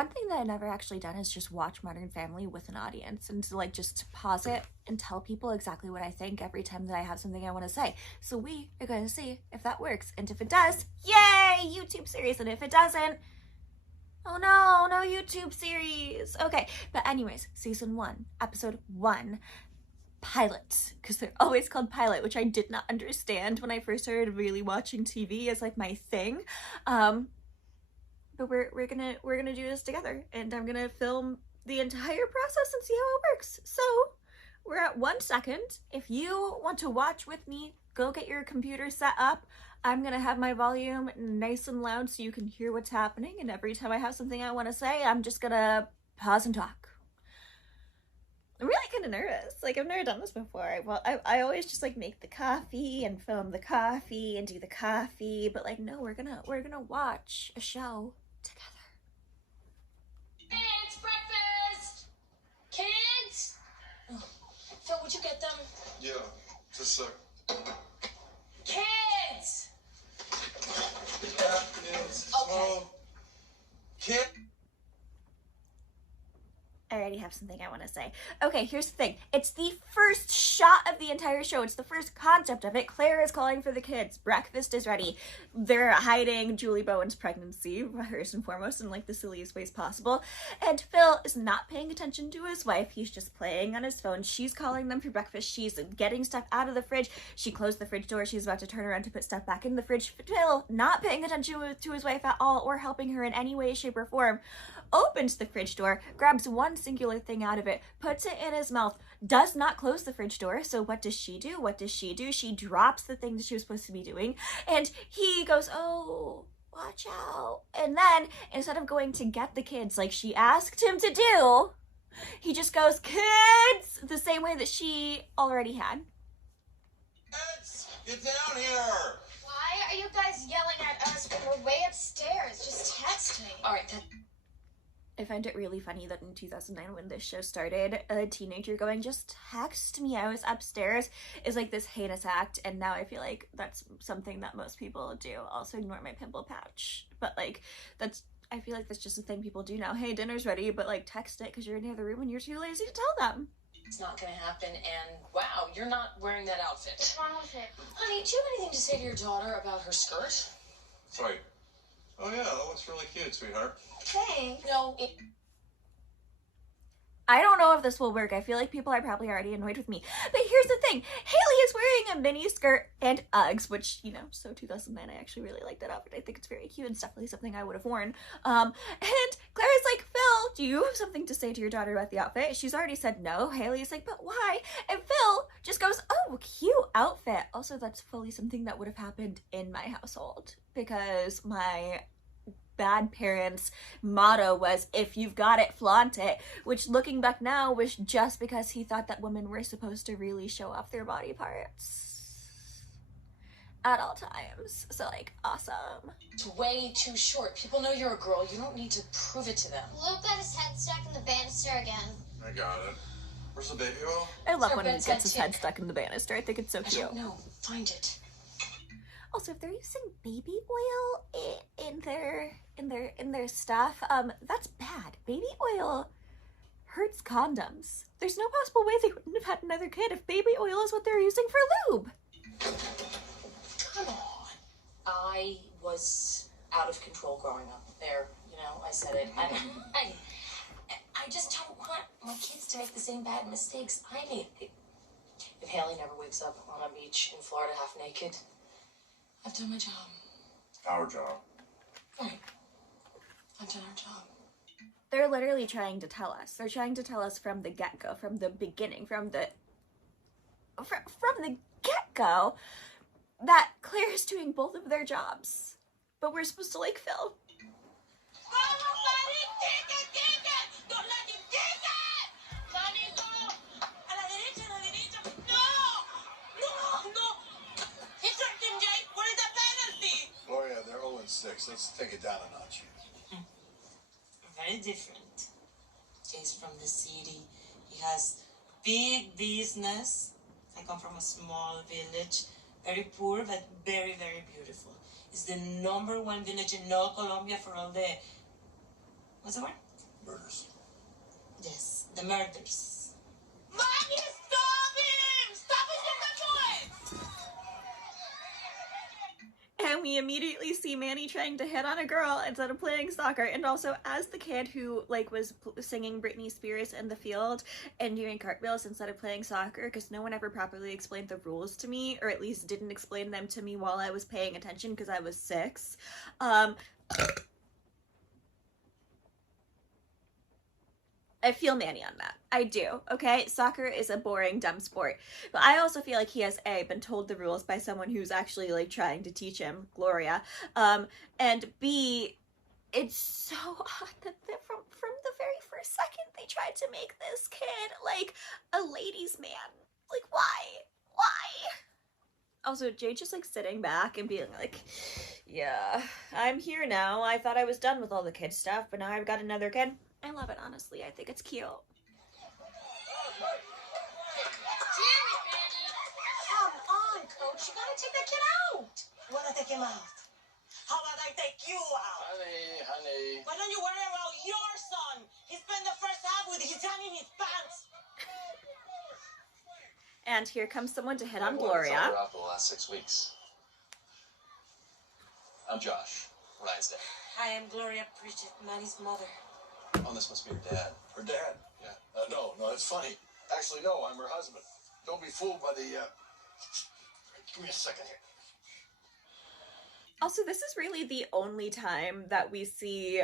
One thing that I've never actually done is just watch Modern Family with an audience and to like just pause it and tell people exactly what I think every time that I have something I want to say. So we are going to see if that works. And if it does, yay, YouTube series. And if it doesn't, oh no, no YouTube series. Okay, but anyways, season 1, episode 1. Pilot, because they're always called pilot, which I did not understand when I first started really watching TV as like my thing. But we're gonna do this together, and I'm gonna film the entire process and see how it works. So we're at 1 second. If you want to watch with me, go get your computer set up. I'm gonna have my volume nice and loud so you can hear what's happening, and every time I have something I want to say, I'm just gonna pause and talk. I'm really kind of nervous. Like, I've never done this before. Well, I always just like make the coffee and film the coffee and do the coffee, but like no, we're gonna watch a show together. Hey, it's breakfast! Kids! Oh, Phil, would you get them? Yeah, just a sec. Kids! Yeah, kids. Okay. Kid. I already have something I want to say. Okay, here's the thing. It's the first shot of the entire show. It's the first concept of it. Claire is calling for the kids. Breakfast is ready. They're hiding Julie Bowen's pregnancy, first and foremost, in like the silliest ways possible. And Phil is not paying attention to his wife. He's just playing on his phone. She's calling them for breakfast. She's getting stuff out of the fridge. She closed the fridge door. She's about to turn around to put stuff back in the fridge. Phil, not paying attention to his wife at all or helping her in any way, shape, or form, opens the fridge door, grabs one singular thing out of it, puts it in his mouth, does not close the fridge door. So what does she do? She drops the thing that she was supposed to be doing, and he goes, oh, watch out. And then instead of going to get the kids like she asked him to do, he just goes, kids, the same way that she already had. Kids, get down here. Why are you guys yelling at us when we're way upstairs? Just text me. All right, I find it really funny that in 2009 when this show started, a teenager going, just text me, I was upstairs, is like this heinous act, and now I feel like that's something that most people do. Also ignore my pimple patch. But like, I feel like that's just a thing people do now. Hey, dinner's ready, but like text it because you're in the other room and you're too lazy to tell them. it's not gonna happen, and wow, you're not wearing that outfit. What's wrong with it? Honey, do you have anything to say to your daughter about her skirt? Sorry. Oh yeah, that looks really cute, sweetheart. Thanks. No, it... I don't know if this will work. I feel like people are probably already annoyed with me. But here's the thing. Haley is wearing a mini skirt and Uggs, which, you know, so 2009, I actually really like that outfit. I think it's very cute. It's definitely something I would have worn. And Clara's like, Phil, do you have something to say to your daughter about the outfit? She's already said no. Haley's like, but why? And Phil just goes, oh, cute outfit. Also, that's fully something that would have happened in my household because my bad parents' motto was, if you've got it, flaunt it, which looking back now was just because he thought that women were supposed to really show off their body parts at all times. So like, awesome. It's way too short. People know you're a girl. You don't need to prove it to them. Luke got his head stuck in the banister again. I got it. Where's the baby oil? I love Sir, when he Ben's gets his head head stuck in the banister. I think it's so I cute. don't know. Find it. Also, if they're using baby oil in their stuff, that's bad. Baby oil hurts condoms. There's no possible way they wouldn't have had another kid if baby oil is what they're using for lube. Come on. I was out of control growing up. There, you know, I said it. I just don't want my kids to make the same bad mistakes I made. If Haley never wakes up on a beach in Florida half naked, I've done my job. Our job. Right. I've done our job. They're literally trying to tell us. They're trying to tell us from the get-go, from the beginning, from the get-go, that Claire's doing both of their jobs. But we're supposed to like Phil. Gloria, they're 0-6. Let's take it down a notch. Very different. He's from the city. He has big business. I come from a small village. Very poor, but very, very beautiful. It's the #1 village in all Colombia for all the... What's the word? murders. Yes, the murders. Mommy, stop him! Stop it, get the boy! And we immediately see Manny trying to hit on a girl instead of playing soccer. And also, as the kid who like was singing Britney Spears in the field and doing cartwheels instead of playing soccer, because no one ever properly explained the rules to me, or at least didn't explain them to me while I was paying attention because I was 6. I feel Manny on that. I do, okay? Soccer is a boring, dumb sport. But I also feel like he has, A, been told the rules by someone who's actually, like, trying to teach him, Gloria. And B, it's so odd that from the very first second they tried to make this kid, like, a ladies' man. Like, why? Why? Also, Jade just, like, sitting back and being like, yeah, I'm here now. I thought I was done with all the kid stuff, but now I've got another kid. I love it, honestly. I think it's cute. Damn it, Manny. Come on, coach. You gotta take that kid out. Wanna take him out? How about I take you out? Honey. Why don't you worry about your son? He spent the first half with his hand in his pants. And here comes someone to hit on I've Gloria. been out for the last 6 weeks. I'm Josh, Ryan's dad. I am Gloria Bridget, Manny's mother. Oh, this must be her dad. Her dad? Yeah. No, that's funny. Actually, no, I'm her husband. Don't be fooled by the, Give me a second here. Also, this is really the only time that we see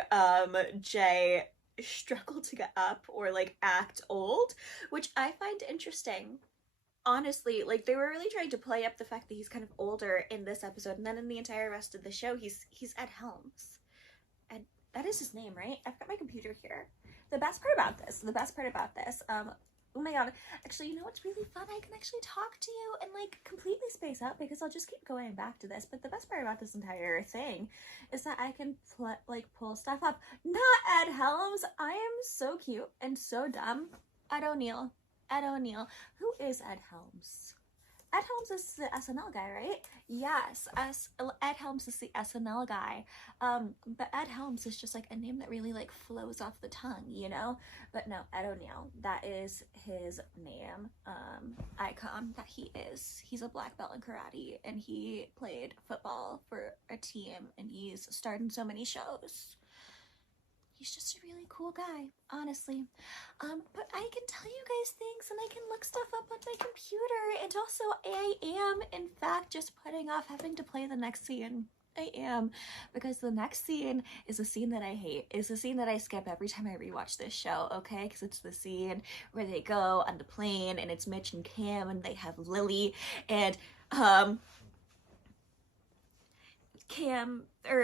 Jay struggle to get up or, like, act old, which I find interesting. Honestly, like, they were really trying to play up the fact that he's kind of older in this episode, and then in the entire rest of the show, he's Ed Helms. And that is his name, right? I've got my computer here. The best part about this, oh my god, actually, you know what's really fun? I can actually talk to you and, like, completely space out because I'll just keep going back to this. But the best part about this entire thing is that I can, pull stuff up. Not Ed Helms. I am so cute and so dumb. Ed O'Neill. Who is Ed Helms? Ed Helms is the SNL guy, right? Yes, Ed Helms is the SNL guy. But Ed Helms is just, like, a name that really, like, flows off the tongue, you know? But no, Ed O'Neill, that is his name, icon that he is. He's a black belt in karate, and he played football for a team, and he's starred in so many shows. He's just a really cool guy, honestly. But I can tell you guys things and I can look stuff up on my computer. And also, I am, in fact, just putting off having to play the next scene. I am. Because the next scene is a scene that I hate. It's a scene that I skip every time I rewatch this show, okay? Because it's the scene where they go on the plane and it's Mitch and Cam and they have Lily. And,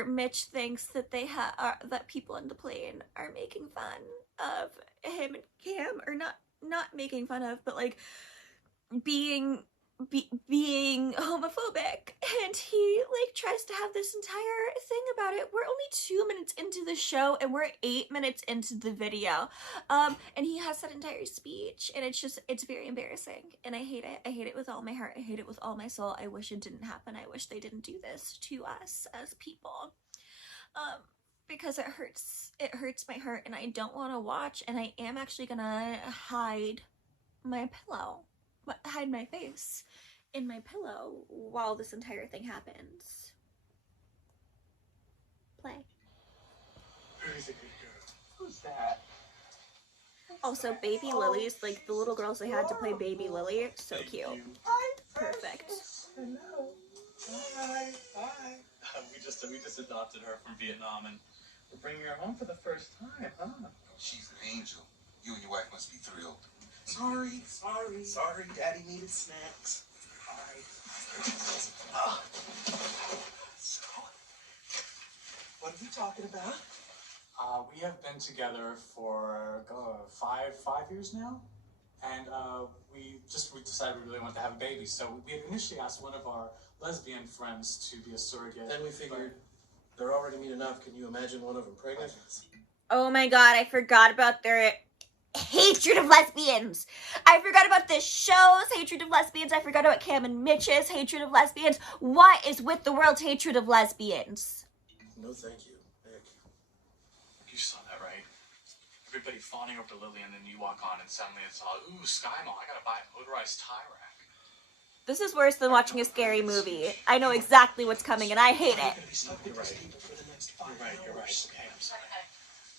Mitch thinks that that people on the plane are making fun of him and Cam, or not making fun of, but, like, being homophobic, and he, like, tries to have this entire thing about it. We're only 2 minutes into the show and we're 8 minutes into the video, and he has that entire speech, and it's very embarrassing, and I hate it with all my heart. I hate it with all my soul. I wish it didn't happen. I wish they didn't do this to us as people, because it hurts my heart, and I don't want to watch, and I am actually gonna hide my face in my pillow while this entire thing happens. Play. Who's a good girl? Who's that? Also, baby Lily's, like, the little girls they had to play baby Lily, so cute. Perfect. Hello. Hi. We just adopted her from Vietnam, and we're bringing her home for the first time, huh? She's an angel. You and your wife must be thrilled. Sorry. Daddy needed snacks. All right. So, what are we talking about? We have been together for 5 years now, and we decided we really wanted to have a baby. So we had initially asked one of our lesbian friends to be a surrogate. Then we figured they're already mean enough. Can you imagine one of them pregnant? Oh my god, I forgot about their hatred of lesbians. I forgot about this show's hatred of lesbians. I forgot about Cam and Mitch's hatred of lesbians. What is with the world's hatred of lesbians? No, thank you, Nick. You saw that, right? Every fawning over Lily, and then you walk on and suddenly it's all, ooh, Sky Mall, I gotta buy a motorized tie rack. This is worse than watching a scary movie. I know exactly what's coming and I hate it. You're right. You're right. Okay, I'm sorry.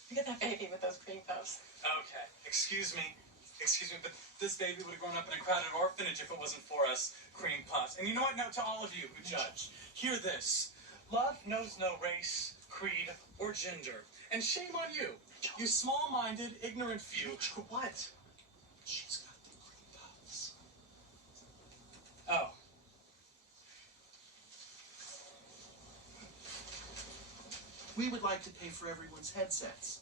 Look at that baby with those cream puffs. Okay, excuse me, but this baby would have grown up in a crowded orphanage if it wasn't for us cream puffs. And you know what? No, to all of you who judge, hear this. Love knows no race, creed, or gender. And shame on you, you small-minded, ignorant few who what? She's got the cream puffs. Oh. We would like to pay for everyone's headsets.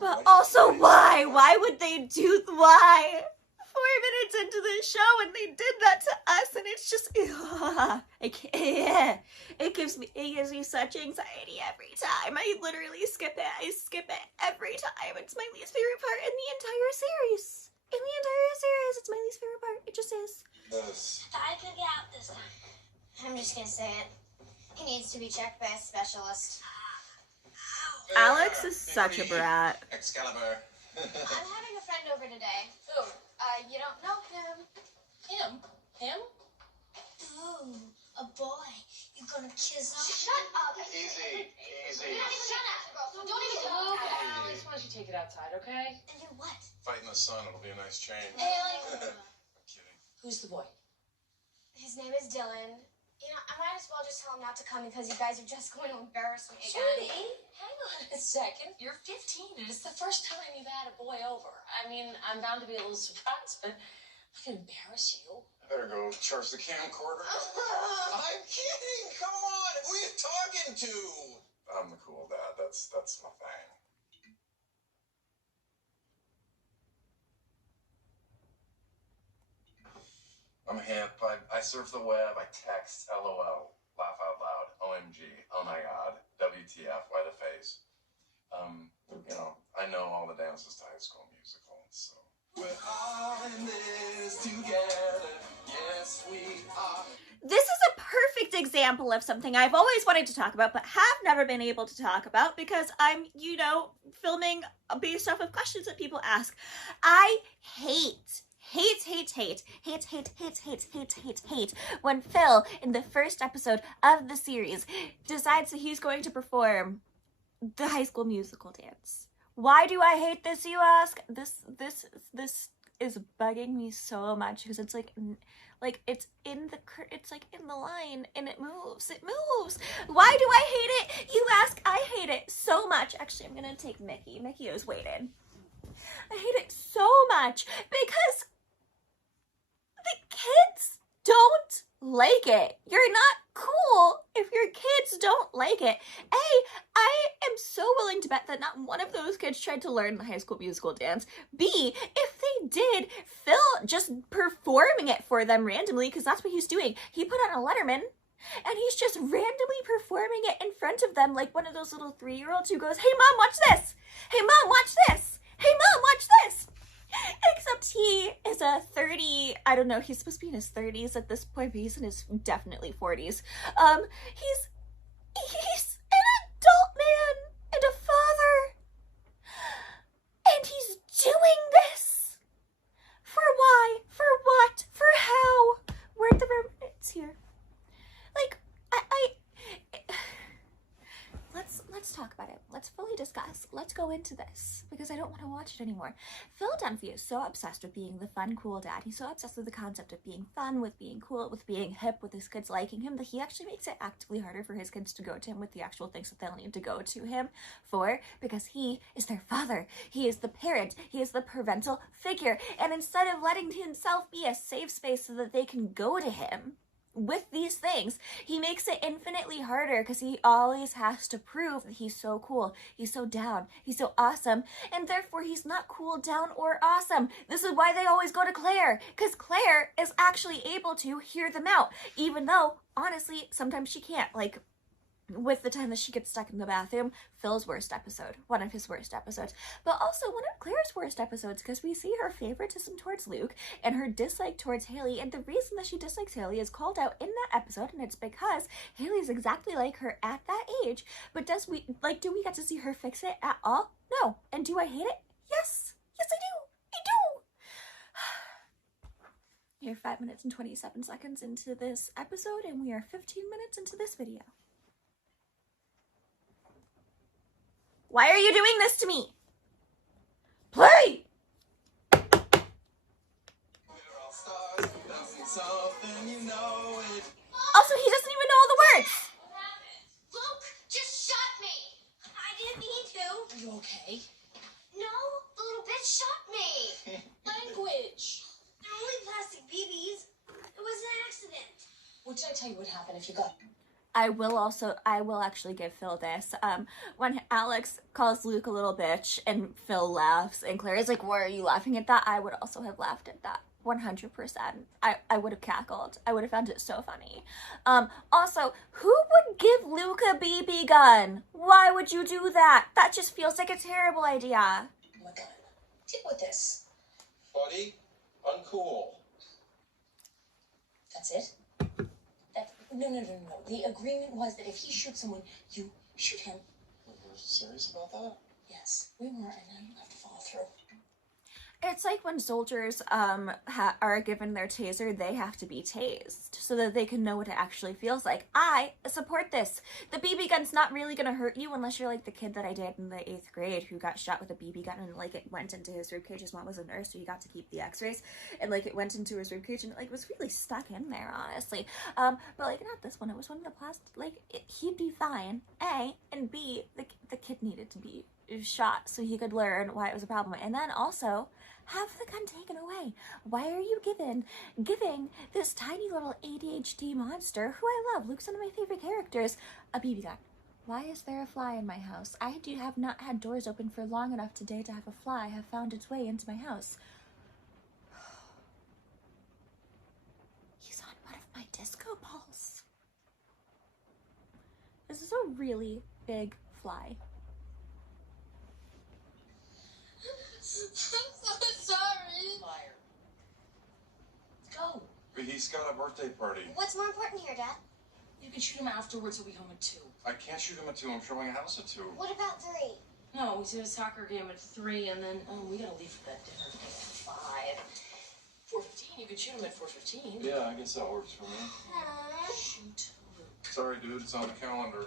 But also, why? Why would they do why? 4 minutes into the show and they did that to us, and it's just it gives me such anxiety every time. I literally skip it. I skip it every time. It's my least favorite part in the entire series. It's my least favorite part. It just is. Yes. I could get out this time. I'm just gonna say it. He needs to be checked by a specialist. Alex is such a brat. Excalibur. I'm having a friend over today. Who? You don't know him. Him? Him? Ooh, a boy. You gonna kiss him? Shut up. Easy. Shut up. Don't even look at Alex. Why don't you take it outside, okay? And do what? Fight in the sun. It'll be a nice change. Kidding. Who's the boy? His name is Dylan. You know, I might as well just tell him not to come because you guys are just going to embarrass me again. Sweetie, hang on a second. You're 15 and it's the first time you've had a boy over. I mean, I'm bound to be a little surprised, but I can embarrass you. I better go charge the camcorder. I'm kidding. Come on. Who are you talking to? I'm the cool dad. That's my thing. I'm hip. I surf the web. I text. LOL. Laugh out loud. OMG. Oh my God. WTF. Why the face? You know, I know all the dances to High School Musical, so. We're all in this together. Yes, we are. This is a perfect example of something I've always wanted to talk about, but have never been able to talk about because I'm, filming based off of questions that people ask. I hate when Phil, in the first episode of the series, decides that he's going to perform the High School Musical dance. Why do I hate this, you ask? This is bugging me so much because it's like it's in the line and it moves. Why do I hate it? You ask. I hate it so much. Actually, I'm gonna take Mickey. Mickey has waited. I hate it so much because the kids don't like it. You're not cool if your kids don't like it. I am so willing to bet that not one of those kids tried to learn the High School Musical dance. B, if they did, Phil just performing it for them randomly, because that's what he's doing. He put on a Letterman, and he's just randomly performing it in front of them like one of those little 3-year-olds who goes, "Hey mom, watch this! Hey mom, watch this! Hey mom, watch this!" Except he is a 30, I don't know, he's supposed to be in his 30s at this point, but he's in his definitely 40s. He's an adult man and a father. And he's doing this. For why? For what? For how? Where'd the it's here. Like, let's talk about it. Let's fully discuss. Let's go into this because I don't want to watch it anymore. Phil Dunphy is so obsessed with being the fun, cool dad. He's so obsessed with the concept of being fun, with being cool, with being hip, with his kids liking him, that he actually makes it actively harder for his kids to go to him with the actual things that they'll need to go to him for, because he is their father. He is the parent. He is the parental figure. And instead of letting himself be a safe space so that they can go to him with these things, he makes it infinitely harder because he always has to prove that he's so cool, he's so down, he's so awesome, and therefore he's not cool, down, or awesome. This is why they always go to Claire, because Claire is actually able to hear them out, even though, honestly, sometimes she can't. Like, with the time that she gets stuck in the bathroom, Phil's worst episode, one of his worst episodes, but also one of Claire's worst episodes, because we see her favoritism towards Luke and her dislike towards Haley, and the reason that she dislikes Haley is called out in that episode, and it's because Haley's exactly like her at that age. But do we get to see her fix it at all? No. And do I hate it? Yes I do. You're 5 minutes and 27 seconds into this episode, and we are 15 minutes into this video. Why are you doing this to me? Play! Also, he doesn't even know all the words. What happened? Luke just shot me. I didn't mean to. Are you okay? No, the little bitch shot me. Language. They're only plastic BBs. It was an accident. What did I tell you would happen if you got... I will actually give Phil this. When Alex calls Luke a little bitch and Phil laughs and Claire is like, why are you laughing at that? I would also have laughed at that. 100%. I would have cackled. I would have found it so funny. Also, who would give Luke a BB gun? Why would you do that? That just feels like a terrible idea. Oh my God. Deal with this. Buddy, uncool. That's it? No. The agreement was that if he shoots someone, you shoot him. You're serious about that? Yes, we were, and now you have to follow through. It's like when soldiers are given their taser, they have to be tased so that they can know what it actually feels like. I support this. The BB gun's not really going to hurt you unless you're like the kid that I did in the 8th grade who got shot with a BB gun and like it went into his ribcage. His mom was a nurse, so he got to keep the x-rays, and like it went into his ribcage and it like was really stuck in there, honestly. But like not this one. It was one of the plastic. Like he'd be fine. A, and B, the kid needed to be shot so he could learn why it was a problem, and then also have the gun taken away. Why are you giving this tiny little ADHD monster, who I love, Luke's one of my favorite characters, a BB gun? Why is there a fly in my house? I have not had doors open for long enough today to have a fly have found its way into my house. He's on one of my disco balls. This is a really big fly. I'm so sorry. Liar. Go. But he's got a birthday party. What's more important here, Dad? You can shoot him afterwards. He'll be home at 2. I can't shoot him at 2. I'm showing a house at 2. What about 3? No, we see a soccer game at 3, and then we gotta leave for that dinner thing at 5. 4:15. You could shoot him at 4:15. Yeah, I guess that works for me. Shoot Luke. Sorry, dude. It's on the calendar.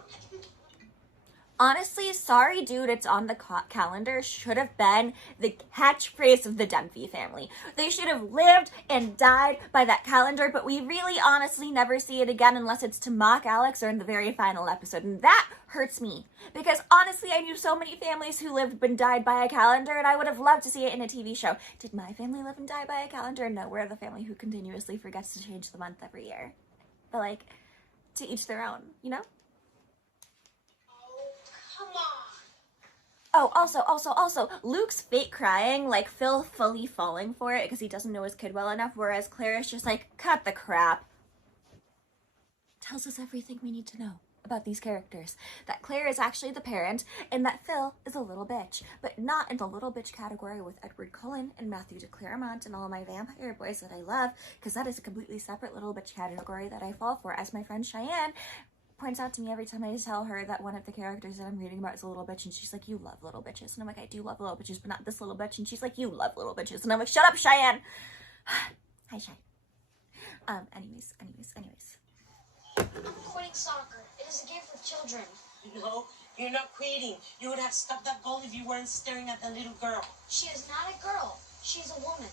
Honestly, sorry dude, it's on the calendar should have been the catchphrase of the Dunphy family. They should have lived and died by that calendar, but we really honestly never see it again unless it's to mock Alex or in the very final episode, and that hurts me. Because honestly, I knew so many families who lived and died by a calendar, and I would have loved to see it in a TV show. Did my family live and die by a calendar? No, we're the family who continuously forgets to change the month every year. But like, to each their own, you know? Come on. Oh, also, Luke's fake crying, like Phil fully falling for it because he doesn't know his kid well enough, whereas Claire is just like, cut the crap. Tells us everything we need to know about these characters. That Claire is actually the parent, and that Phil is a little bitch, but not in the little bitch category with Edward Cullen and Matthew de Claremont and all my vampire boys that I love, because that is a completely separate little bitch category that I fall for, as my friend Cheyenne points out to me every time I tell her that one of the characters that I'm reading about is a little bitch, and she's like, you love little bitches. And I'm like, I do love little bitches, but not this little bitch. And she's like, you love little bitches. And I'm like, shut up, Cheyenne. Hi, Cheyenne. Anyways. I'm quitting soccer. It is a game for children. No, you're not quitting. You would have stopped that goal if you weren't staring at the little girl. She is not a girl. She is a woman.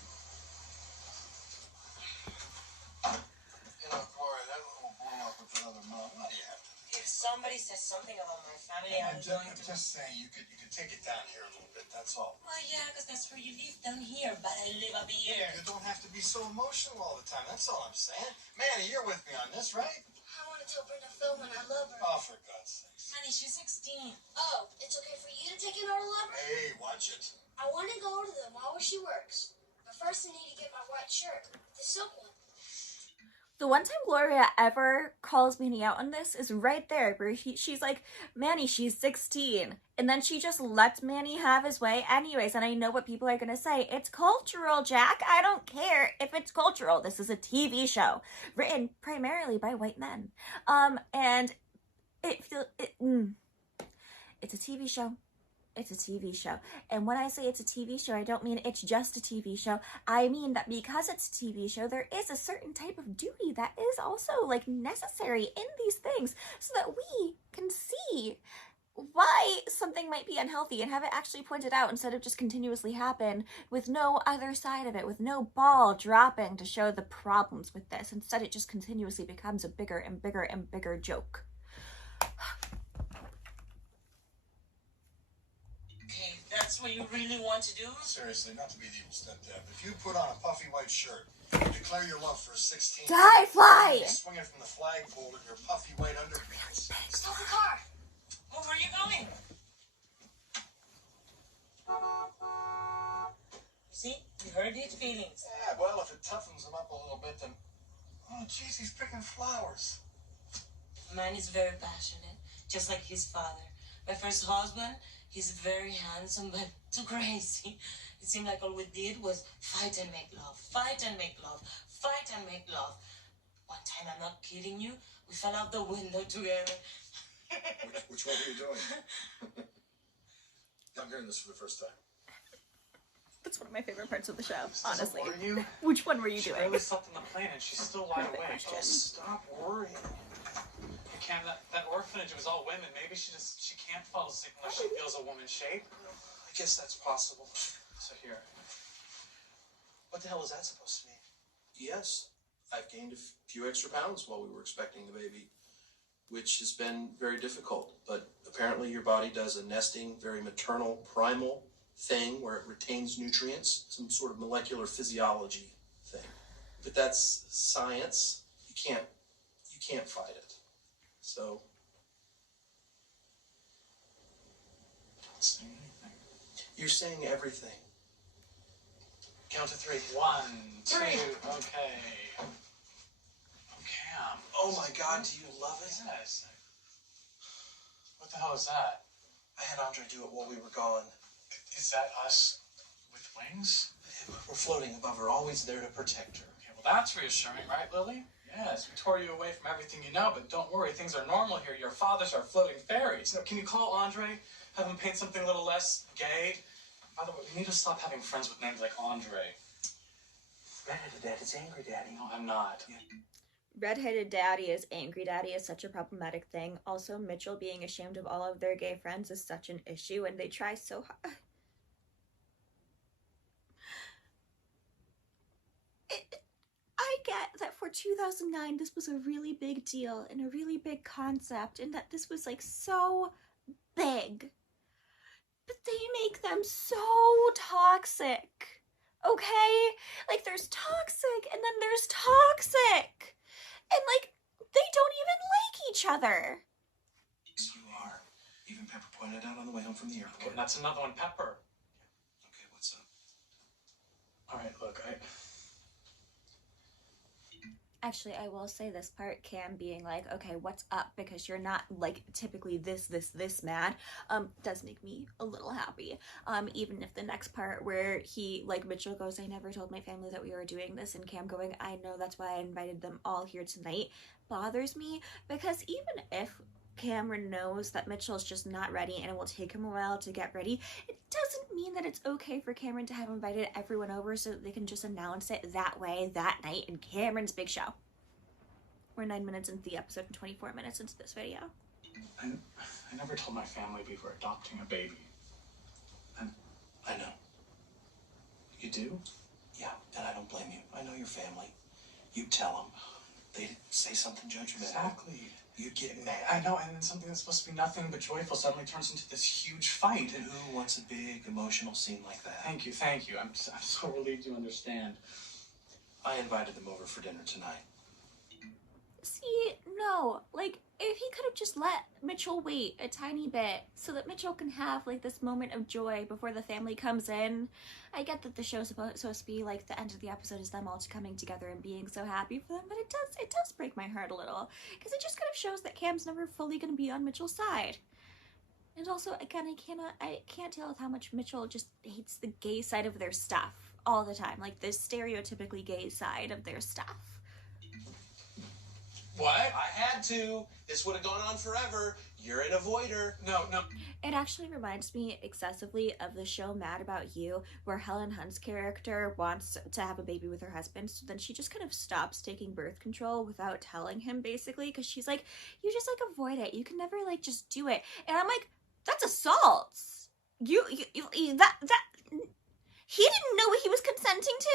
You know, Corey, that little blow up with another mom. Why do you have to? If somebody says something about my family, I'm just saying, you could take it down here a little bit, that's all. Well, yeah, because that's where you live, down here, but I live up here. You don't have to be so emotional all the time, that's all I'm saying. Manny, you're with me on this, right? I want to tell Brenda Philman I love her. Oh, for God's sakes. Honey, she's 16. Oh, it's okay for you to take an order love her? Hey, watch it. I want to go to the mall where she works. But first I need to get my white shirt, the silk one. The one time Gloria ever calls Manny out on this is right there, where she's like, Manny, she's 16. And then she just lets Manny have his way anyways. And I know what people are going to say. It's cultural, Jack. I don't care if it's cultural. This is a TV show written primarily by white men. And it's a TV show. It's a TV show. And when I say it's a TV show, I don't mean it's just a TV show. I mean that because it's a TV show, there is a certain type of duty that is also like necessary in these things so that we can see why something might be unhealthy and have it actually pointed out instead of just continuously happen with no other side of it, with no ball dropping to show the problems with this. Instead, it just continuously becomes a bigger and bigger and bigger joke. That's what you really want to do? Seriously, not to be the evil stepdad, but if you put on a puffy white shirt, declare your love for a 16, Die, fly! swing it from the flagpole in your puffy white underpants. Stop the car! Where are you going? See? You hurt his feelings. Yeah, well, if it toughens him up a little bit, then... Oh, jeez, he's picking flowers. Man is very passionate, just like his father. My first husband, he's very handsome, but too crazy. It seemed like all we did was fight and make love, fight and make love, fight and make love. One time, I'm not kidding you, we fell out the window together. Which one were you doing? I'm hearing this for the first time. That's one of my favorite parts of the show, honestly. Were you? Which one were you She doing? barely slept on the plane and she's still wide Perfect awake. question. Oh, stop worrying. Cam, that orphanage, it was all women. Maybe she can't fall asleep unless she feels a woman's shape. I guess that's possible. So here. What the hell is that supposed to mean? Yes, I've gained a few extra pounds while we were expecting the baby, which has been very difficult. But apparently your body does a nesting, very maternal, primal thing where it retains nutrients, some sort of molecular physiology thing. But that's science. You can't fight it. So, Don't say anything. you're saying everything. Count to 3. 1, 2, okay. Oh, Cam. Oh my God, do you love it? Yes. What the hell is that? I had Andre do it while we were gone. Is that us with wings? We're floating above her, always there to protect her. Okay, well that's reassuring, right, Lily? Yes, we tore you away from everything you know, but don't worry, things are normal here. Your fathers are floating fairies. Now, can you call Andre? Have him paint something a little less gay? By the way, we need to stop having friends with names like Andre. Redheaded Dad, it's Angry Daddy. No, I'm not. Redheaded daddy is angry daddy is such a problematic thing. Also, Mitchell being ashamed of all of their gay friends is such an issue, and they try so hard. I get that for 2009 this was a really big deal and a really big concept, and that this was like so big. But they make them so toxic. Okay? Like there's toxic and then there's toxic. And like they don't even like each other. Yes, you are. Even Pepper pointed it out on the way home from the Okay, airport. and that's another one, Pepper. Okay, what's up? All right, look, Actually, I will say this part, Cam being like, okay, what's up? Because you're not like typically this mad, does make me a little happy. Even if the next part where he, like Mitchell goes, I never told my family that we were doing this, and Cam going, I know, that's why I invited them all here tonight, bothers me, because even if Cameron knows that Mitchell's just not ready and it will take him a while to get ready, it doesn't mean that it's okay for Cameron to have invited everyone over so that they can just announce it that way that night in Cameron's big show. We're 9 minutes into the episode and 24 minutes into this video. I never told my family we were adopting a baby. I know. You do? Yeah, and I don't blame you. I know your family. You tell them. They'd say something judgmental. Exactly. You'd get mad. I know, and then something that's supposed to be nothing but joyful suddenly turns into this huge fight. And who wants a big emotional scene like that? Thank you. I'm so relieved you understand. I invited them over for dinner tonight. See, no. Like, if he could have just let Mitchell wait a tiny bit so that Mitchell can have, like, this moment of joy before the family comes in. I get that the show's supposed to be, like, the end of the episode is them all coming together and being so happy for them, but it does break my heart a little. Because it just kind of shows that Cam's never fully going to be on Mitchell's side. And also, again, I can't deal with how much Mitchell just hates the gay side of their stuff all the time. Like, the stereotypically gay side of their stuff. What? I had to. This would have gone on forever. You're an avoider. No. It actually reminds me excessively of the show Mad About You, where Helen Hunt's character wants to have a baby with her husband, so then she just kind of stops taking birth control without telling him, basically, because she's like, you just, like, avoid it. You can never, like, just do it. And I'm like, that's assault. He didn't know what he was consenting to.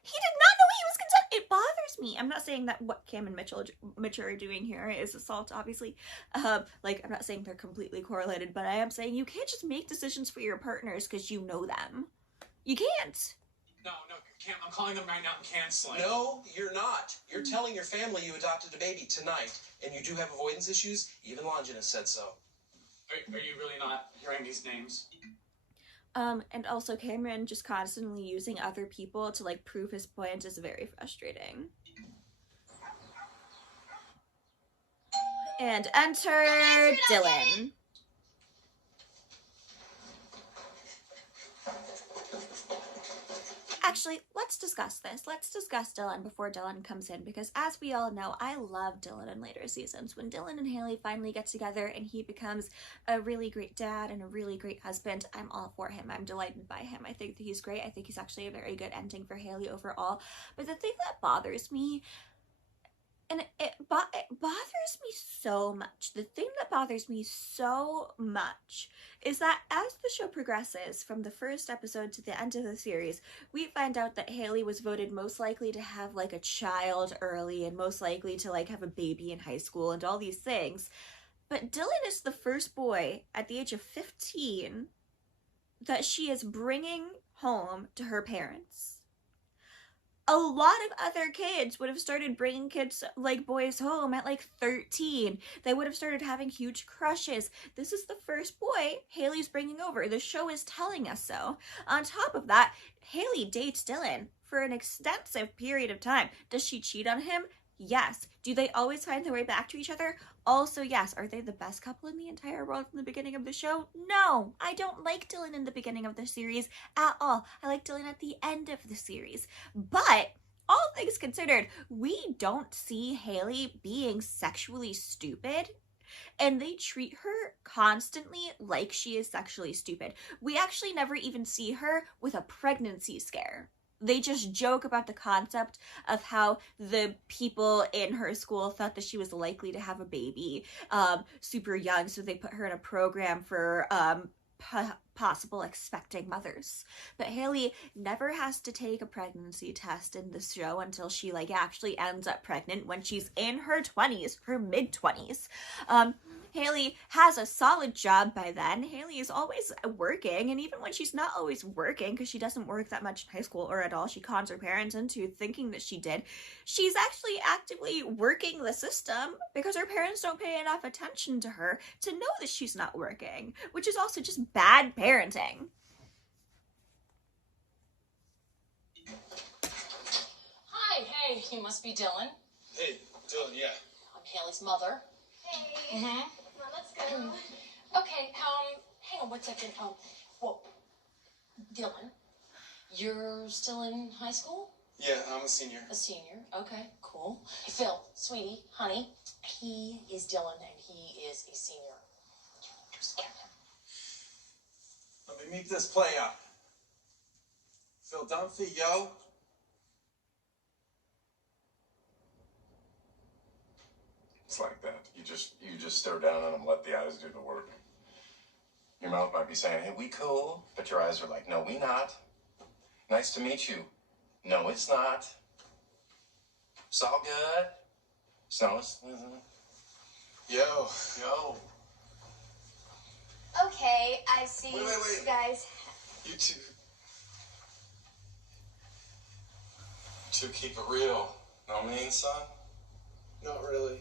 He did not know what he was consenting. It bothers me. I'm not saying that what Cam and Mitchell are doing here is assault, obviously. Like, I'm not saying they're completely correlated, but I am saying you can't just make decisions for your partners because you know them. You can't. No, Cam, I'm calling them right now and canceling. No, you're not. You're telling your family you adopted a baby tonight, and you do have avoidance issues. Even Longina said so. Are you really not hearing these names? And also Cameron just constantly using other people to, like, prove his point is very frustrating. And enter Dylan. Actually, let's discuss this. Let's discuss Dylan before Dylan comes in, because as we all know, I love Dylan in later seasons. When Dylan and Haley finally get together and he becomes a really great dad and a really great husband, I'm all for him. I'm delighted by him. I think that he's great. I think he's actually a very good ending for Haley overall. But the thing that bothers me, and it bothers me so much. The thing that bothers me so much is that as the show progresses from the first episode to the end of the series, we find out that Haley was voted most likely to have, like, a child early and most likely to, like, have a baby in high school and all these things. But Dylan is the first boy at the age of 15 that she is bringing home to her parents. A lot of other kids would have started bringing kids, like, boys home at, like, 13. They would have started having huge crushes. This is the first boy Haley's bringing over. The show is telling us so. On top of that, Haley dates Dylan for an extensive period of time. Does she cheat on him? Yes. Do they always find their way back to each other? Also, yes. Are they the best couple in the entire world from the beginning of the show? No. I don't like Dylan in the beginning of the series at all. I like Dylan at the end of the series. But all things considered, we don't see Haley being sexually stupid, and they treat her constantly like she is sexually stupid. We actually never even see her with a pregnancy scare. They just joke about the concept of how the people in her school thought that she was likely to have a baby super young, so they put her in a program for possible expecting mothers. But Haley never has to take a pregnancy test in the show until she, like, actually ends up pregnant when she's in her 20s, her mid-20s. Haley has a solid job by then. Haley is always working, and even when she's not always working, because she doesn't work that much in high school or at all, she cons her parents into thinking that she did, she's actually actively working the system because her parents don't pay enough attention to her to know that she's not working, which is also just bad parenting. Hi, hey, you must be Dylan. Hey, Dylan, yeah. I'm Haley's mother. Hey. Mm-hmm. Come on, let's go. Okay, hang on one second. Well, Dylan, you're still in high school? Yeah, I'm a senior. A senior. Okay, cool. Hey, Phil, sweetie, honey, he is Dylan and he is a senior. You're scared him. Let me meet this player. Phil Dunphy, yo. It's like that. You just stare down on them, let the eyes do the work. Your mouth might be saying, hey, we cool, but your eyes are like, no, we not. Nice to meet you. No, it's not. It's all good. So, Yo. Okay, I see. Wait. You guys. You two keep it real. Know what I mean, son? Not really.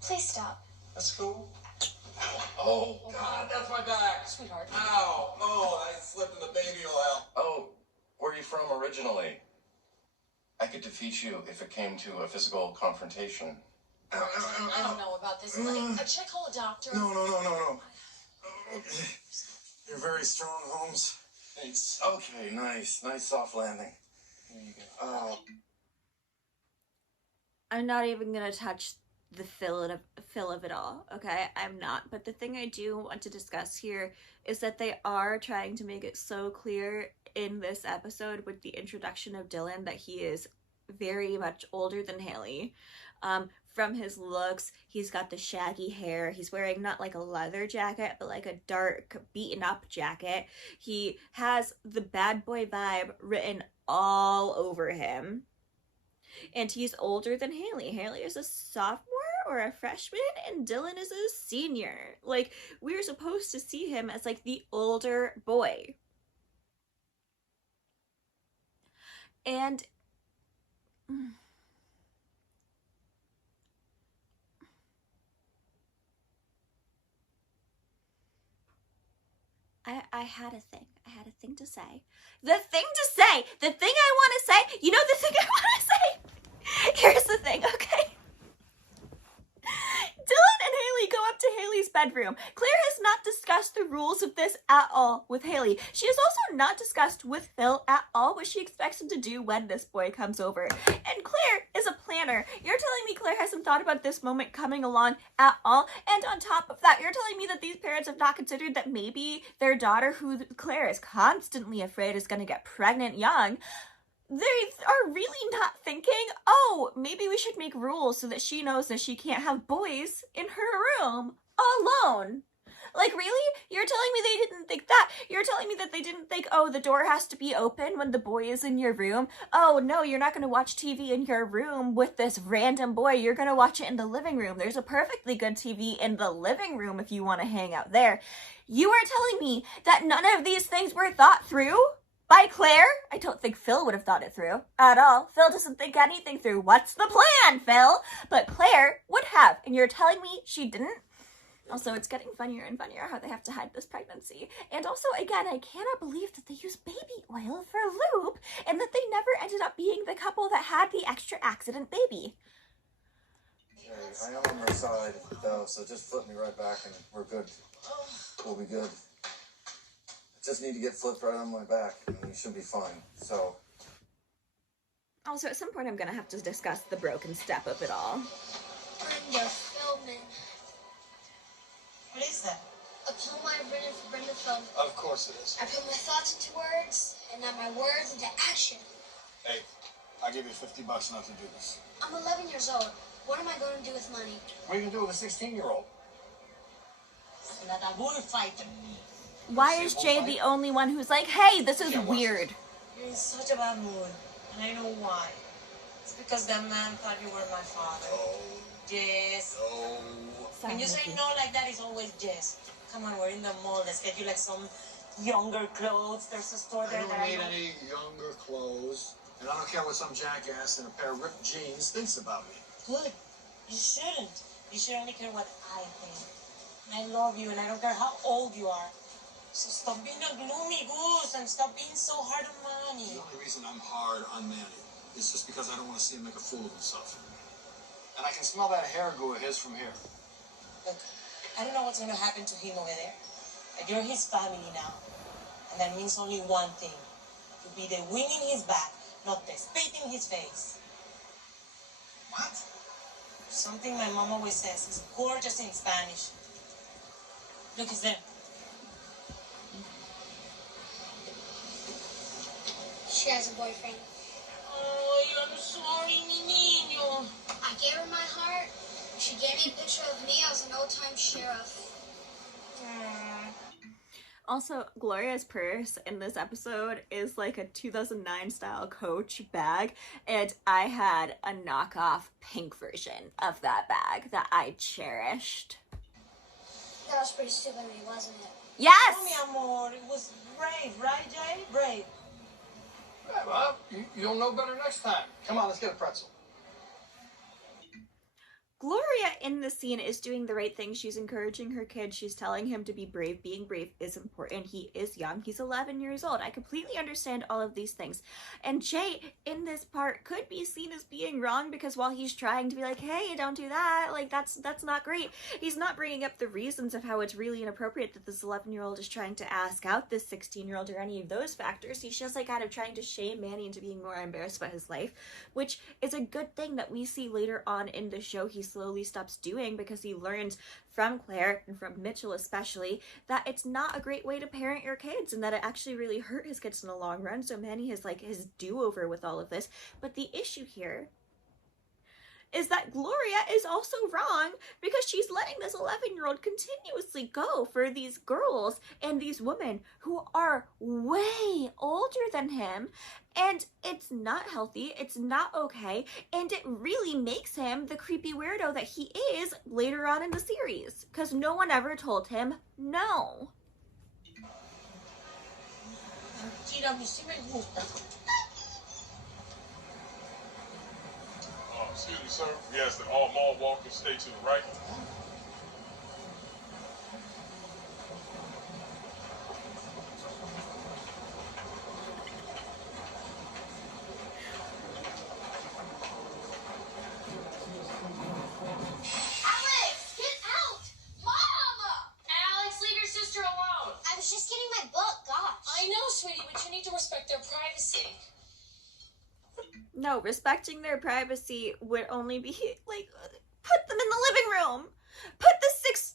Please stop. That's cool. Oh, God, that's my back. Sweetheart. Ow. Oh, I slipped in the baby oil. Oh, where are you from originally? I could defeat you if it came to a physical confrontation. I don't know about this. Should I call a doctor? No. You're very strong, Holmes. Thanks. Okay, nice soft landing. Here you go. Oh. I'm not even gonna touch the fill of it all, okay? I'm not. But the thing I do want to discuss here is that they are trying to make it so clear in this episode with the introduction of Dylan that he is very much older than Haley. From his looks, he's got the shaggy hair. He's wearing not like a leather jacket, but like a dark, beaten up jacket. He has the bad boy vibe written all over him. And he's older than Haley. Haley is a sophomore or a freshman, and Dylan is a senior. Like, we're supposed to see him as like the older boy. And I had a thing. I had a thing to say. The thing I want to say, you know the thing I want to say? Here's the thing, okay? Dylan and Haley go up to Haley's bedroom. Claire has not discussed the rules of this at all with Haley. She has also not discussed with Phil at all what she expects him to do when this boy comes over. And Claire is a planner. You're telling me Claire hasn't thought about this moment coming along at all? And on top of that, you're telling me that these parents have not considered that maybe their daughter, who Claire is constantly afraid is going to get pregnant young, they are really not thinking, oh, maybe we should make rules so that she knows that she can't have boys in her room alone. Like, really? You're telling me they didn't think that? You're telling me that they didn't think, oh, the door has to be open when the boy is in your room? Oh, no, you're not going to watch TV in your room with this random boy. You're going to watch it in the living room. There's a perfectly good TV in the living room if you want to hang out there. You are telling me that none of these things were thought through by Claire? I don't think Phil would have thought it through at all. Phil doesn't think anything through. What's the plan, Phil? But Claire would have, and you're telling me she didn't? Also, it's getting funnier and funnier how they have to hide this pregnancy. And also, again, I cannot believe that they use baby oil for lube and that they never ended up being the couple that had the extra accident baby. Okay, I am on my side, though, so just flip me right back and we're good. We'll be good. Just need to get flipped right on my back and you should be fine. So also, at some point I'm gonna have to discuss the broken step of it all. Brenda filming. What is that? A poem I've written for Brenda Film. Of course it is. I put my thoughts into words, and now my words into action. Hey, I'll give you $50 not to do this. I'm 11 years old. What am I going to do with money? What are you going to do with a 16-year-old? Not a bullfighter. Why is Jay the only one who's like, hey, this is weird? You're in such a bad mood, and I know why. It's because that man thought you were my father. Oh. Yes. No. When you say no like that, it's always yes. Come on, we're in the mall. Let's get you like some younger clothes. There's a store there I that don't I need know. any younger clothes. And I don't care what some jackass in a pair of ripped jeans thinks about me. Good. You shouldn't. You should only care what I think. And I love you, and I don't care how old you are. So stop being a gloomy goose and stop being so hard on Manny. The only reason I'm hard on Manny is just because I don't want to see him make a fool of himself. And I can smell that hair glue of his from here. Look, I don't know what's going to happen to him over there. But you're his family now. And that means only one thing. To be the wind in his back, not the spit in his face. What? Something my mom always says is gorgeous in Spanish. Look, it's there. She has a boyfriend. Oh, I'm sorry, mi niño. I gave her my heart. She gave me a picture of me as an old-time sheriff. Also, Gloria's purse in this episode is like a 2009 style Coach bag, and I had a knockoff pink version of that bag that I cherished. That was pretty stupid of me, wasn't it? Yes! Oh, mi amor, it was brave, right, Jay? Brave. Yeah, well, you'll know better next time. Come on, let's get a pretzel. Gloria in the scene is doing the right thing. She's encouraging her kid. She's telling him to be brave. Being brave is important. He is young. He's 11 years old. I completely understand all of these things. And Jay, in this part, could be seen as being wrong because while he's trying to be like, hey, don't do that, like, that's not great, he's not bringing up the reasons of how it's really inappropriate that this 11-year-old is trying to ask out this 16-year-old or any of those factors. He's just, like, kind of trying to shame Manny into being more embarrassed by his life, which is a good thing that we see later on in the show he slowly stops doing because he learns from Claire and from Mitchell especially that it's not a great way to parent your kids and that it actually really hurt his kids in the long run. So Manny has like his do-over with all of this. But the issue here is that Gloria is also wrong because she's letting this 11-year-old continuously go for these girls and these women who are way older than him, and it's not healthy, it's not okay, and it really makes him the creepy weirdo that he is later on in the series because no one ever told him no. Excuse me, sir. We ask that all mall walkers stay to the right. Alex, get out! Mama! Alex, leave your sister alone. I was just getting my book, gosh. I know, sweetie, but you need to respect their privacy. No, respecting their privacy would only be, like, put them in the living room. Put the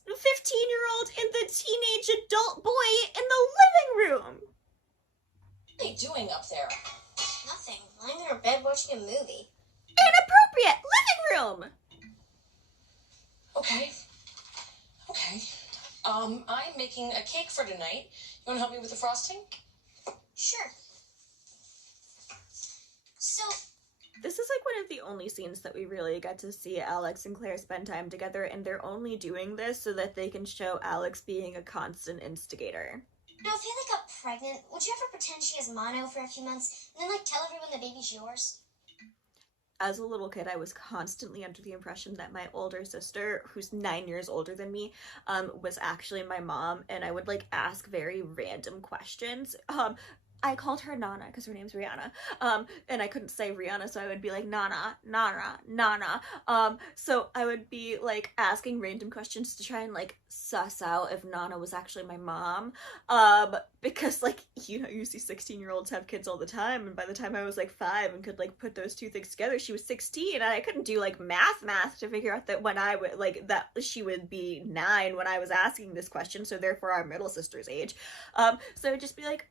15-year-old and the teenage adult boy in the living room. What are they doing up there? Nothing. Lying in our bed watching a movie. Inappropriate living room. Okay. I'm making a cake for tonight. You want to help me with the frosting? Sure. So, This is like one of the only scenes that we really get to see Alex and Claire spend time together, and they're only doing this so that they can show Alex being a constant instigator. now if Haley got pregnant, would you ever pretend she has mono for a few months and then like tell everyone the baby's yours? As a little kid, I was constantly under the impression that my older sister, who's 9 years older than me, was actually my mom, and I would like ask very random questions. I called her Nana because her name's Rihanna, and I couldn't say Rihanna, so I would be like, Nana, Nana, Nana. So I would be like asking random questions to try and like suss out if Nana was actually my mom, because like, you know, you see 16-year-olds have kids all the time, and by the time I was like 5 and could like put those two things together, she was 16, and I couldn't do like math to figure out that when I would like that she would be 9 when I was asking this question, so therefore our middle sister's age. So it'd just be like,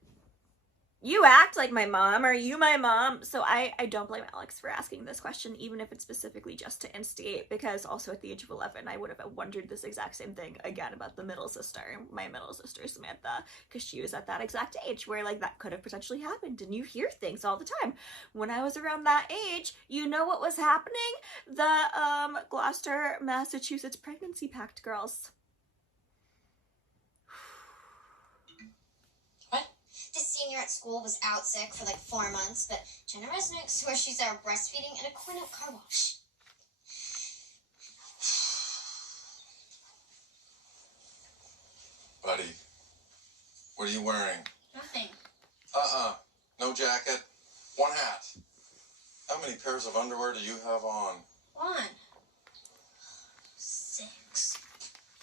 you act like my mom, are you my mom? So I don't blame Alex for asking this question, even if it's specifically just to instigate, because also at the age of 11, I would have wondered this exact same thing again about the middle sister, my middle sister Samantha, because she was at that exact age where like that could have potentially happened, and you hear things all the time. When I was around that age, you know what was happening? The Gloucester, Massachusetts Pregnancy Pact girls. This senior at school was out sick for like 4 months, but Jenna Resnick swears she's there breastfeeding in a corn-up car wash. Buddy, what are you wearing? Nothing. No jacket. One hat. How many pairs of underwear do you have on? 1. 6.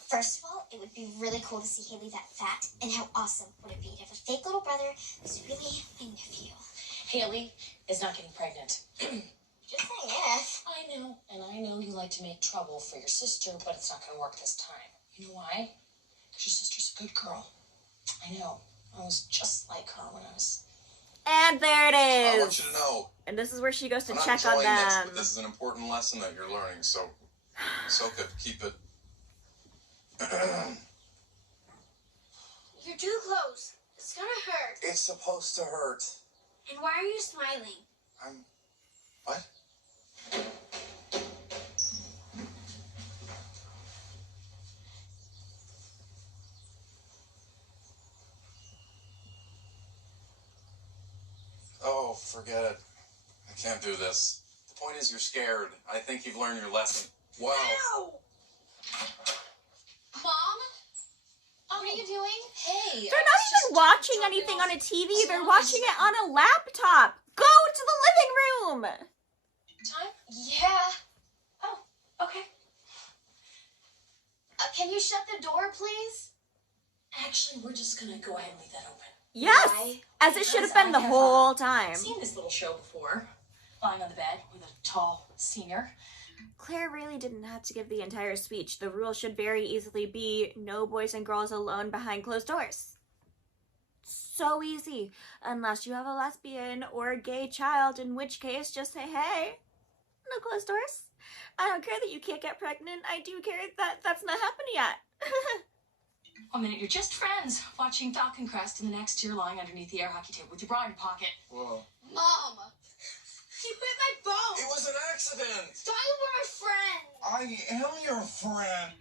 First of all, it would be really cool to see Haley that fat, and how awesome would it be to have a fake little brother who's really my nephew. Haley is not getting pregnant. Just saying if. I know, and I know you like to make trouble for your sister, but it's not going to work this time. You know why? Because your sister's a good girl. I know. I was just like her when I was... And there it is! I want you to know. And this is where she goes to I'm check on enjoying this, them. but this is an important lesson that you're learning, so soak it, keep it. You're too close. It's gonna hurt. It's supposed to hurt. And why are you smiling? What? Oh, forget it. I can't do this. The point is you're scared. I think you've learned your lesson. Wow. Ow! Mom? What are you doing? Hey. They're not even watching anything on a TV. They're watching it on a laptop. Go to the living room. Time? Yeah. Oh, okay. Can you shut the door, please? Actually, we're just gonna go ahead and leave that open. Yes, Why? as it should have been the whole time. I've seen this little show before. Lying on the bed with a tall senior. Claire really didn't have to give the entire speech. The rule should very easily be no boys and girls alone behind closed doors. So easy. Unless you have a lesbian or a gay child, in which case just say, hey, no closed doors. I don't care that you can't get pregnant. I do care that that's not happened yet. 1 minute, you're just friends watching Falcon Crest, and the next you're lying underneath the air hockey table with your bra in your pocket. Whoa. Mom! He bit my bone! It was an accident. Thought you were my friend! I am your friend.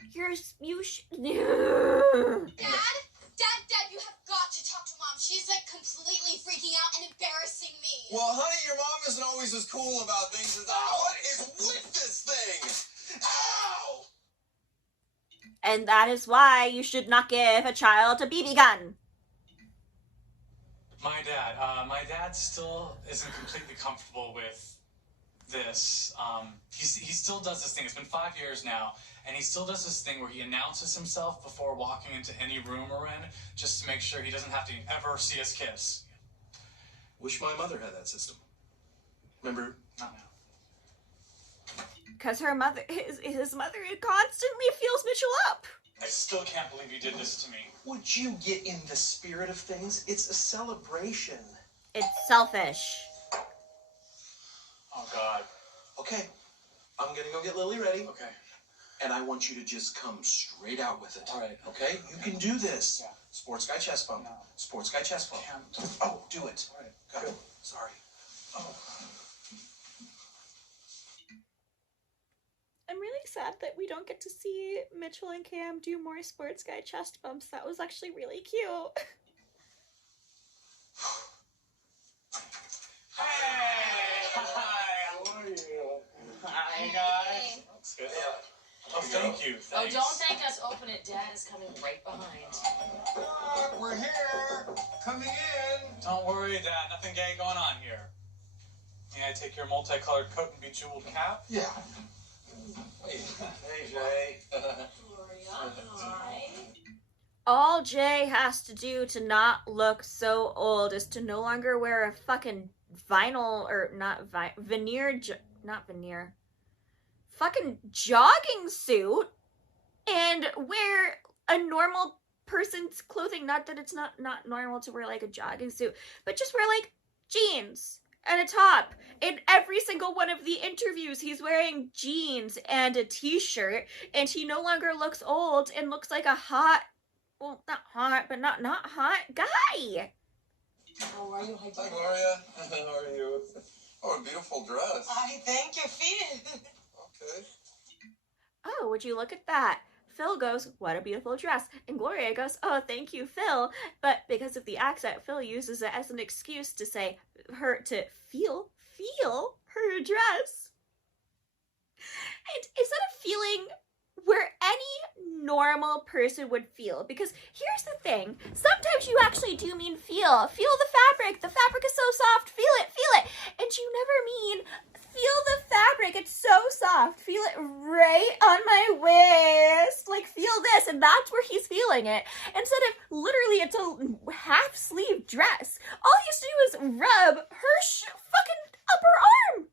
Dad, you have got to talk to Mom. She's like completely freaking out and embarrassing me. Well, honey, your mom isn't always as cool about things as I. What is with this thing? Ow! And that is why you should not give a child a BB gun. My dad still isn't completely comfortable with this. He still does this thing. It's been 5 years now, and he still does this thing where he announces himself before walking into any room we're in, just to make sure he doesn't have to ever see us kiss. Wish my mother had that system. Remember? Not now. Because her mother, his mother constantly feels Mitchell up. I still can't believe you did this to me. Would you get in the spirit of things? It's a celebration. It's selfish. Oh, God. Okay, I'm gonna go get Lily ready. Okay. And I want you to just come straight out with it. All right. Okay? You can do this. Yeah. Sports guy chest bump. No. Sports guy chest bump. Can't. Oh, do it. All right. Go. Sorry. Oh. I'm really sad that we don't get to see Mitchell and Cam do more sports guy chest bumps. That was actually really cute. Hey! Hi! How are you? Hi, guys. That's good. Oh, thank you. Oh, Thanks. don't thank us. Open it. Dad is coming right behind. We're here. Coming in. Don't worry, Dad. Nothing gay going on here. May I take your multicolored coat and bejeweled cap? Yeah. Hey, Jay. Gloria, hi. All Jay has to do to not look so old is to no longer wear a fucking fucking jogging suit and wear a normal person's clothing. Not that it's not normal to wear like a jogging suit, but just wear like jeans and a top. In every single one of the interviews, he's wearing jeans and a t-shirt, and he no longer looks old and looks like a hot, well, not hot, but not hot guy. How are you? Hi, Hi, Gloria. How are you? Oh, a beautiful dress. I thank you, Phil. Okay. Oh, would you look at that? Phil goes, what a beautiful dress. And Gloria goes, oh, thank you, Phil. But because of the accent, Phil uses it as an excuse to say her to feel her dress. And is that a feeling where any normal person would feel? Because here's the thing, sometimes you actually do mean feel. Feel the fabric. The fabric is so soft. Feel it. And you never mean feel the fabric. It's so soft. Feel it right on my waist. Like, feel this. And that's where he's feeling it. Instead of literally it's a half sleeve dress. All he has to do is rub her fucking upper arm.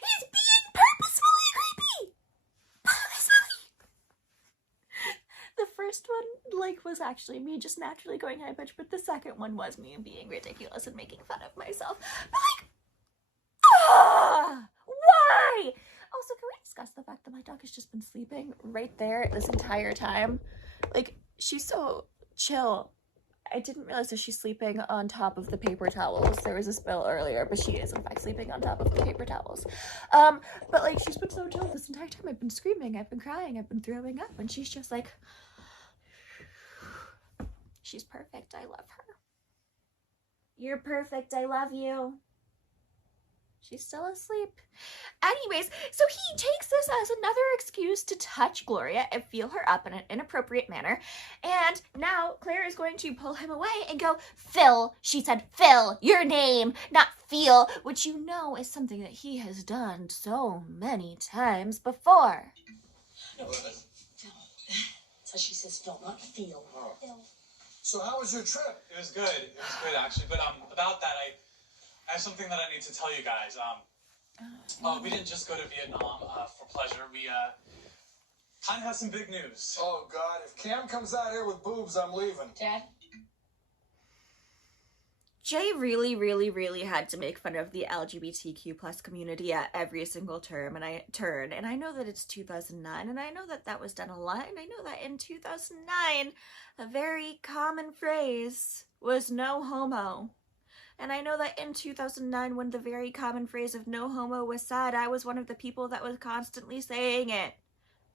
He's being purposefully creepy. The first one, like, was actually me just naturally going high pitch, but the second one was me being ridiculous and making fun of myself. But, like, why? Also, can we discuss the fact that my dog has just been sleeping right there this entire time? Like, she's so chill. I didn't realize that she's sleeping on top of the paper towels. There was a spill earlier, but she is, in fact, sleeping on top of the paper towels. But, like, she's been so chill this entire time. I've been screaming, I've been crying, I've been throwing up, and she's just like... She's perfect. I love her. You're perfect. I love you. She's still asleep. Anyways, so he takes this as another excuse to touch Gloria and feel her up in an inappropriate manner. And now Claire is going to pull him away and go, Phil, she said, Phil, your name, not feel, which you know is something that he has done so many times before. No, Phil. So she says Phil, not feel. Oh. Phil. So how was your trip? It was good. It was good, actually. But about that, I have something that I need to tell you guys. We didn't just go to Vietnam for pleasure. We kind of have some big news. Oh, God. If Cam comes out here with boobs, I'm leaving. Dad? Jay really had to make fun of the LGBTQ plus community at every single turn, and I know that it's 2009, and I know that that was done a lot, and I know that in 2009, a very common phrase was no homo. And I know that in 2009, when the very common phrase of no homo was said, I was one of the people that was constantly saying it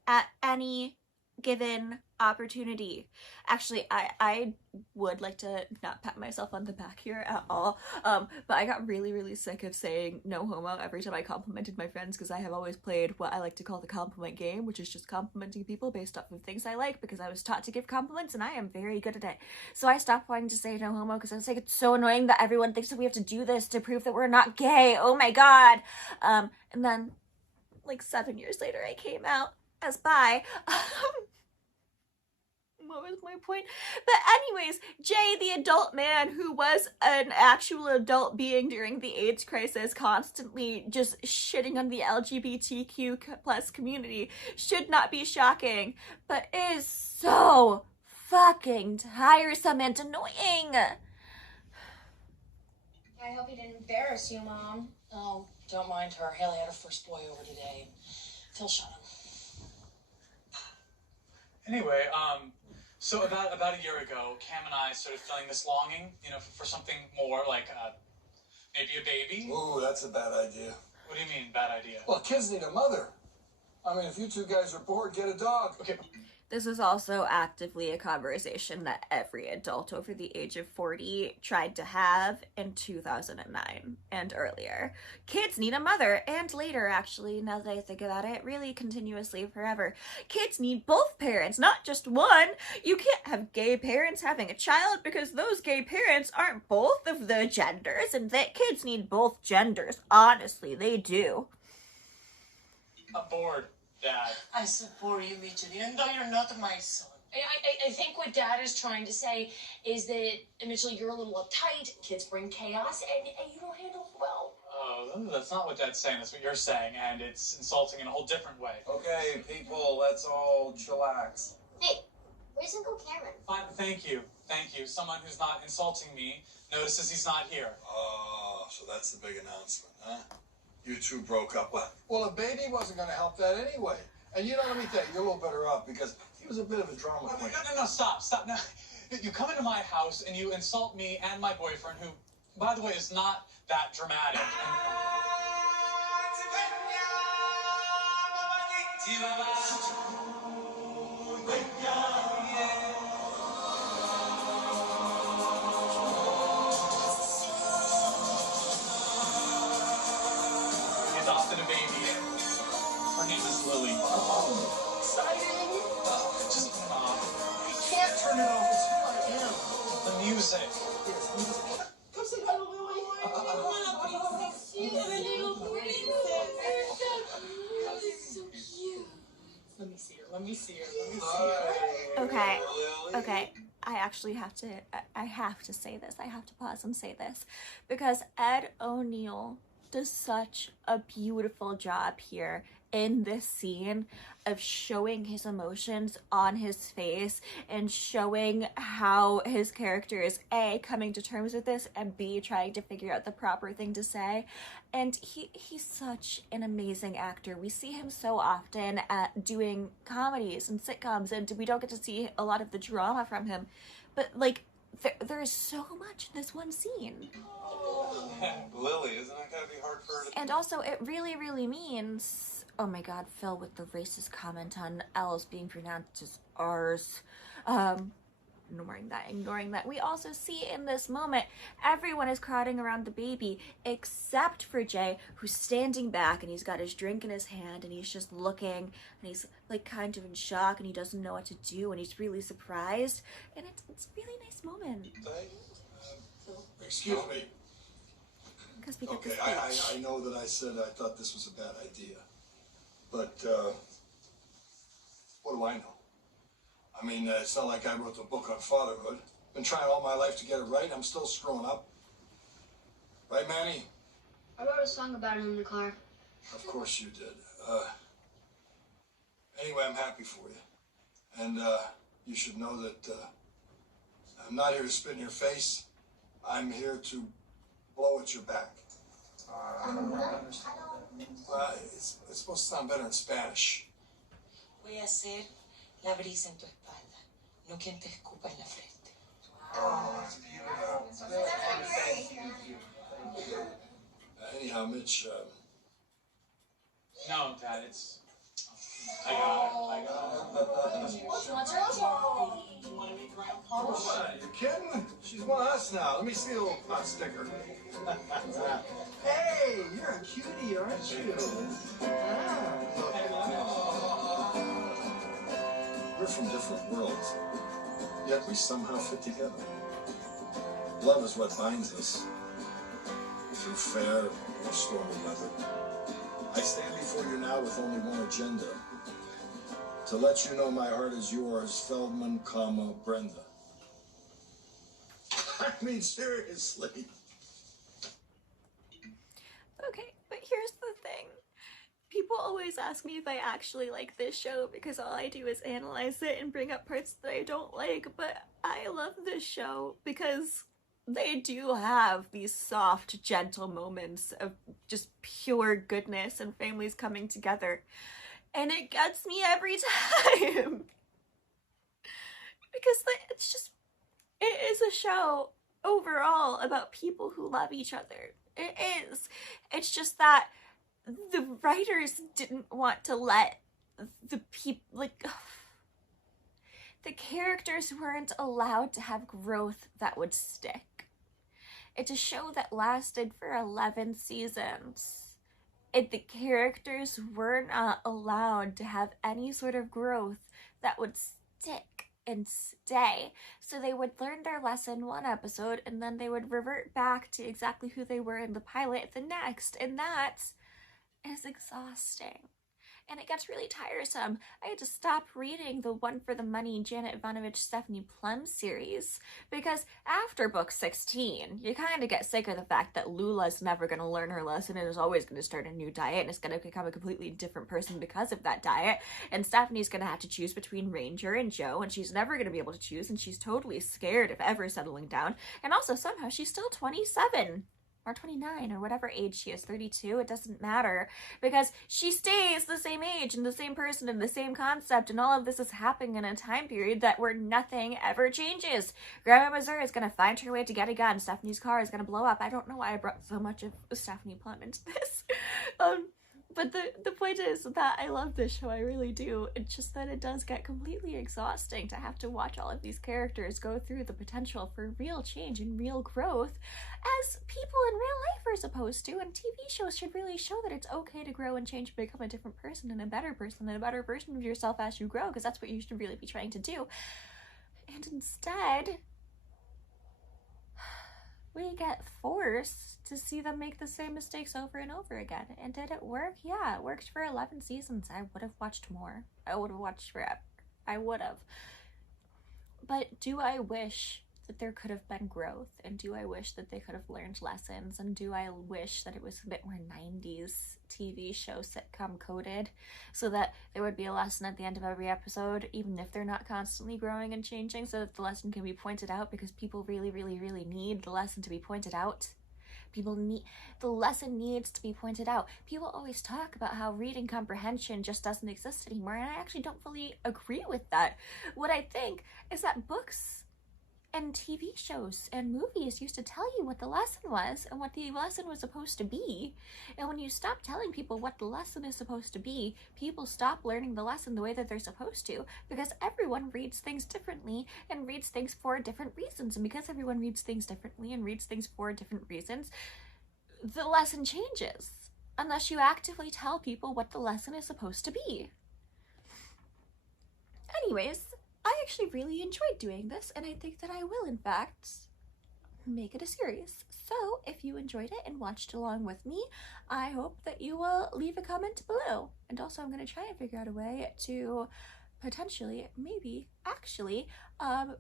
at any given opportunity. Actually, I would like to not pat myself on the back here at all, but I got really sick of saying no homo every time I complimented my friends, because I have always played what I like to call the compliment game, which is just complimenting people based off of things I like, because I was taught to give compliments and I am very good at it. So I stopped wanting to say no homo because I was like, it's so annoying that everyone thinks that we have to do this to prove that we're not gay. Oh my god. And then like 7 years later I came out as bi. What was my point? But anyways, Jay, the adult man who was an actual adult being during the AIDS crisis, constantly just shitting on the LGBTQ plus community, should not be shocking, but is so fucking tiresome and annoying. I hope he didn't embarrass you, Mom. Oh, don't mind her. Haley had her first boy over today. Phil shot him. Anyway, so about a year ago, Cam and I started feeling this longing, for something more, like maybe a baby. Ooh, that's a bad idea. What do you mean, bad idea? Well, kids need a mother. I mean, if you two guys are bored, get a dog. Okay. This is also actively a conversation that every adult over the age of 40 tried to have in 2009 and earlier. Kids need a mother, and later, actually, now that I think about it, really continuously forever. Kids need both parents, not just one. You can't have gay parents having a child because those gay parents aren't both of the genders, and that kids need both genders. Honestly, they do. I'm bored, Dad. I support you, Mitchell, even though you're not my son. I think what Dad is trying to say is that, Mitchell, you're a little uptight, kids bring chaos, and you don't handle it well. Oh, that's not what Dad's saying. That's what you're saying, and it's insulting in a whole different way. Okay, people, let's all chillax. Hey, where's Uncle Cameron? Fine, thank you. Someone who's not insulting me notices he's not here. Oh, so that's the big announcement, huh? You two broke up. Well, a baby wasn't going to help that anyway. And let me tell you, you're a little better off because he was a bit of a drama queen. No, stop. Now, you come into my house and you insult me and my boyfriend, who, by the way, is not that dramatic. Adopted a baby. Her name is Lily. Oh, exciting! Just I can't turn it off. It's fun again. the music. Come say hi to Lily. Let me see her. Okay. I actually have to say this. I have to pause and say this because Ed O'Neill does such a beautiful job here in this scene of showing his emotions on his face and showing how his character is A, coming to terms with this, and B, trying to figure out the proper thing to say. And he's such an amazing actor. We see him so often at doing comedies and sitcoms, and we don't get to see a lot of the drama from him. But like, there is so much in this one scene. Lily, isn't it gonna be hard for her to... And also, it really means... Oh my god, Phil with the racist comment on L's being pronounced as R's. ignoring that. We also see in this moment, everyone is crowding around the baby except for Jay, who's standing back and he's got his drink in his hand and he's just looking and he's like kind of in shock and he doesn't know what to do and he's really surprised. And it's a really nice moment. Excuse me. Because we get Okay, this I know that I said I thought this was a bad idea. But, what do I know? I mean, it's not like I wrote the book on fatherhood. Been trying all my life to get it right. I'm still screwing up. Right, Manny? I wrote a song about it in the car. Of course you did. Anyway, I'm happy for you. And, you should know that, I'm not here to spit in your face. I'm here to blow at your back. It's supposed to sound better in Spanish. Voy a ser la brisa en tu espalda, no quien te escupa en la frente. Anyhow, Mitch, No, Dad, it's... I got it. what? You kidding? She's one of us now. Let me see a little hot sticker. Hey, you're a cutie, aren't you? We're from different worlds, yet we somehow fit together. Love is what binds us, through fair or stormy weather. I stand before you now with only one agenda. To let you know my heart is yours, Feldman, Brenda. I mean, seriously. Okay, but here's the thing. People always ask me if I actually like this show because all I do is analyze it and bring up parts that I don't like, but I love this show because they do have these soft, gentle moments of just pure goodness and families coming together. And it gets me every time. Because it is a show overall about people who love each other. It is. It's just that the writers didn't want to let the people, the characters weren't allowed to have growth that would stick. It's a show that lasted for 11 seasons. The characters were not allowed to have any sort of growth that would stick and stay. So they would learn their lesson one episode and then they would revert back to exactly who they were in the pilot the next. And that is exhausting. And it gets really tiresome. I had to stop reading the One for the Money Janet Ivanovich Stephanie Plum series because after book 16, you kind of get sick of the fact that Lula's never going to learn her lesson and is always going to start a new diet and is going to become a completely different person because of that diet. And Stephanie's going to have to choose between Ranger and Joe, and she's never going to be able to choose, and she's totally scared of ever settling down. And also somehow she's still 27. Or 29, or whatever age she is, 32, it doesn't matter, because she stays the same age and the same person and the same concept, and all of this is happening in a time period where nothing ever changes. Grandma Missouri is going to find her way to get a gun. Stephanie's car is going to blow up. I don't know why I brought so much of Stephanie Plum into this. But the point is that I love this show, I really do. It's just that it does get completely exhausting to have to watch all of these characters go through the potential for real change and real growth as people in real life are supposed to, and TV shows should really show that it's okay to grow and change and become a different person and a better version of yourself as you grow, because that's what you should really be trying to do. And instead, we get forced to see them make the same mistakes over and over again. And did it work? Yeah, it worked for 11 seasons. I would have watched more. I would have watched forever. I would have. But do I wish that there could have been growth? And do I wish that they could have learned lessons? And do I wish that it was a bit more 90s TV show sitcom coded, so that there would be a lesson at the end of every episode, even if they're not constantly growing and changing, so that the lesson can be pointed out, because people really, really, really need the lesson to be pointed out. The lesson needs to be pointed out. People always talk about how reading comprehension just doesn't exist anymore, and I actually don't fully agree with that. What I think is that books and TV shows and movies used to tell you what the lesson was and what the lesson was supposed to be. And when you stop telling people what the lesson is supposed to be, people stop learning the lesson the way that they're supposed to, because everyone reads things differently and reads things for different reasons. And because everyone reads things differently and reads things for different reasons, the lesson changes unless you actively tell people what the lesson is supposed to be. Anyways, I actually really enjoyed doing this, and I think that I will, in fact, make it a series. So if you enjoyed it and watched along with me, I hope that you will leave a comment below. And also, I'm going to try and figure out a way to potentially, maybe, actually,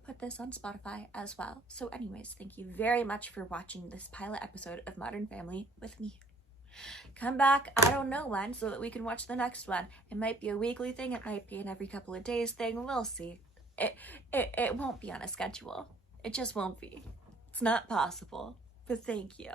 put this on Spotify as well. So anyways, thank you very much for watching this pilot episode of Modern Family with me. Come back, I don't know when, so that we can watch the next one. It might be a weekly thing, it might be an every couple of days thing, we'll see. It won't be on a schedule. It just won't be. It's not possible. But thank you.